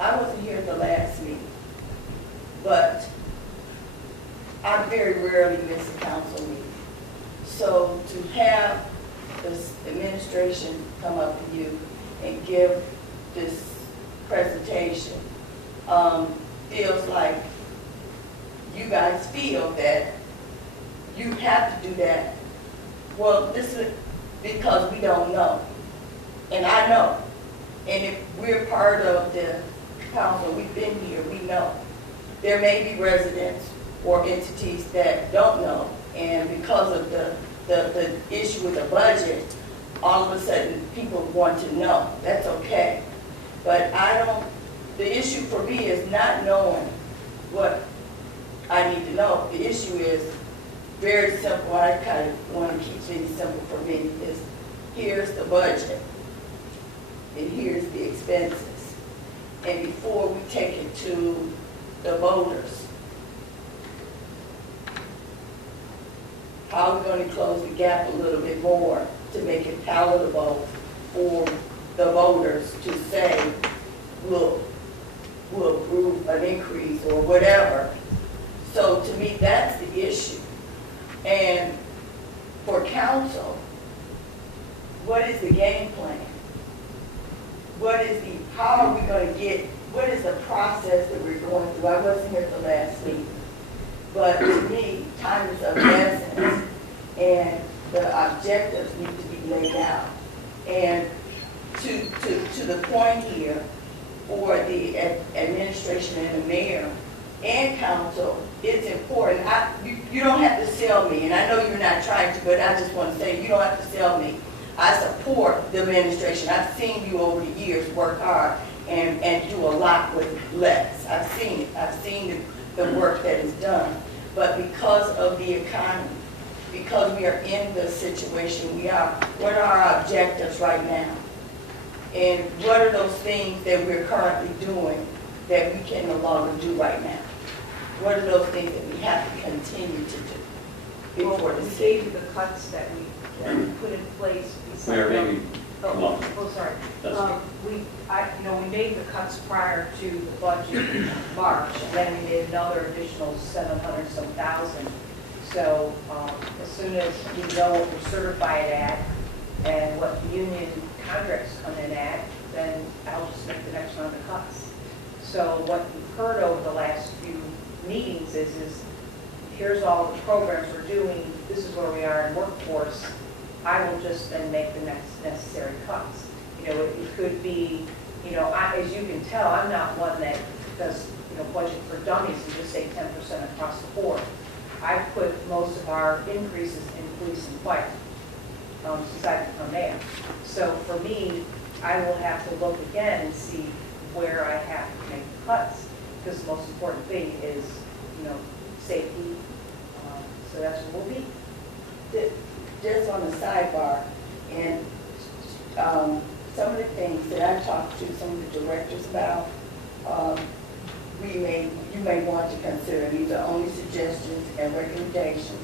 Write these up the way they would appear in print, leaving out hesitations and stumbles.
I wasn't here at the last meeting, but I very rarely miss a council meeting. So to have this administration come up to you and give this presentation feels like you guys feel that you have to do that. Well, this is because we don't know. And I know. And if we're part of the council, we've been here, we know. There may be residents or entities that don't know. And because of the issue with the budget, all of a sudden people want to know. That's okay. But the issue for me is not knowing what I need to know. The issue is very simple. I kind of want to keep things simple for me. Is here's the budget and here's the expenses. And before we take it to the voters, how are we going to close the gap a little bit more to make it palatable for the voters to say, we'll approve an increase or whatever. So to me, that's the issue. And for council, what is the game plan? How are we going to what is the process that we're going through? I wasn't here at the last meeting. But to me, time is of essence, and the objectives need to be laid out. And to the point here, for the administration and the mayor and council, it's important. You don't have to sell me, and I know you're not trying to, but I just want to say, you don't have to sell me. I support the administration. I've seen you over the years work hard and do a lot with less. I've seen it. I've seen the work that is done. But because of the economy, because we are in the situation we are, what are our objectives right now? And what are those things that we're currently doing that we can no longer do right now? What are those things that we have to continue to do before the we city? gave you the cuts that we put in place. Mayor, maybe come on. Sorry. That's We made the cuts prior to the budget in March, and then we made another additional 700 some thousand. So as soon as we know what we're certified at and what the union contracts come in at, then I'll just make the next round of cuts. So what you've heard over the last few meetings is here's all the programs we're doing, this is where we are in workforce. I will just then make the next necessary cuts. It could be, as you can tell, I'm not one that does, budget for dummies and just say 10% across the board. I put most of our increases in police and fire since I've become mayor. So for me, I will have to look again and see where I have to make cuts, because the most important thing is, safety. So that's what we'll be. Just on the sidebar, and some of the things that I talked to some of the directors about, you may want to consider. These are only suggestions and recommendations.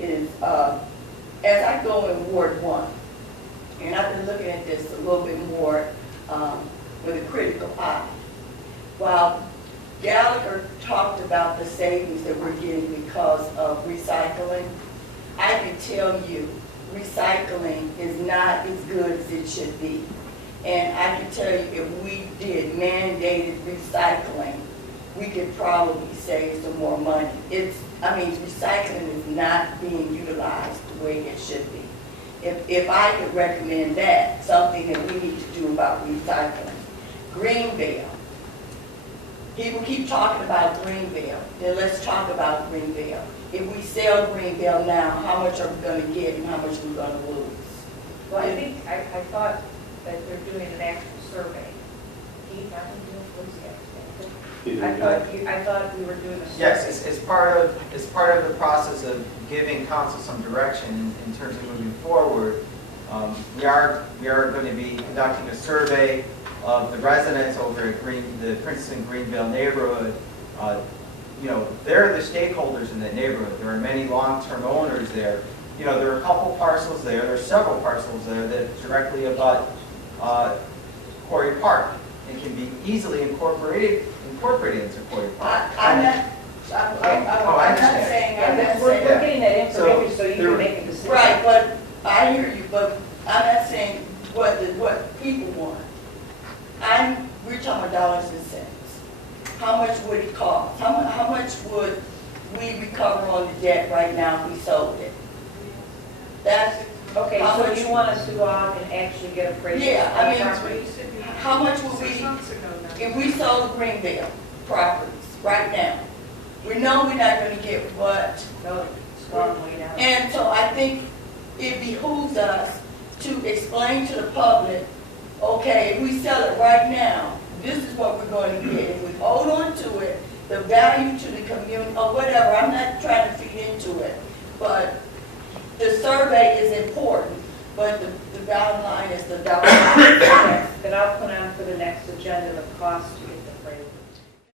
Is as I go in Ward 1, and I've been looking at this a little bit more with a critical eye. While Gallagher talked about the savings that we're getting because of recycling, I can tell you recycling is not as good as it should be. And I can tell you if we did mandated recycling, we could probably save some more money. Recycling is not being utilized the way it should be. If I could recommend that, something that we need to do about recycling. Greenville. People keep talking about Greenville. Then let's talk about Greenville. If we sell Greenville now, how much are we going to get and how much are we going to lose? Well, I thought that they're doing an actual survey. Keith, I thought we were doing a survey. Yes, it's part of the process of giving council some direction in terms of moving forward. We are going to be conducting a survey of the residents over at the Princeton Greenville neighborhood. They're the stakeholders in that neighborhood. There are many long-term owners there. There are a couple parcels there. There are several parcels there that directly abut Quarry Park. and can be easily incorporated into CORE. I'm not, I'm not understand. saying, Yeah, I'm not we're saying. getting that So, information so you there- can make a decision. Right, but I hear you, but I'm not saying what people want. We're talking about dollars and cents. How much would it cost? How much would we recover on the debt right now if we sold it? That's, Okay, How so much- you want us to go out and actually get appraisals? Yeah, I on mean, property? how much would we, if we sold Greenville properties right now? We know we're not gonna get what. No, it's a long way down. And so I think it behooves us to explain to the public, okay, if we sell it right now, this is what we're going to get. If we hold on to it, the value to the community, or whatever, I'm not trying to feed into it. But the survey is important, but the bottom line is the dollar. Then I'll put on for the next agenda the cost to get the appraisal.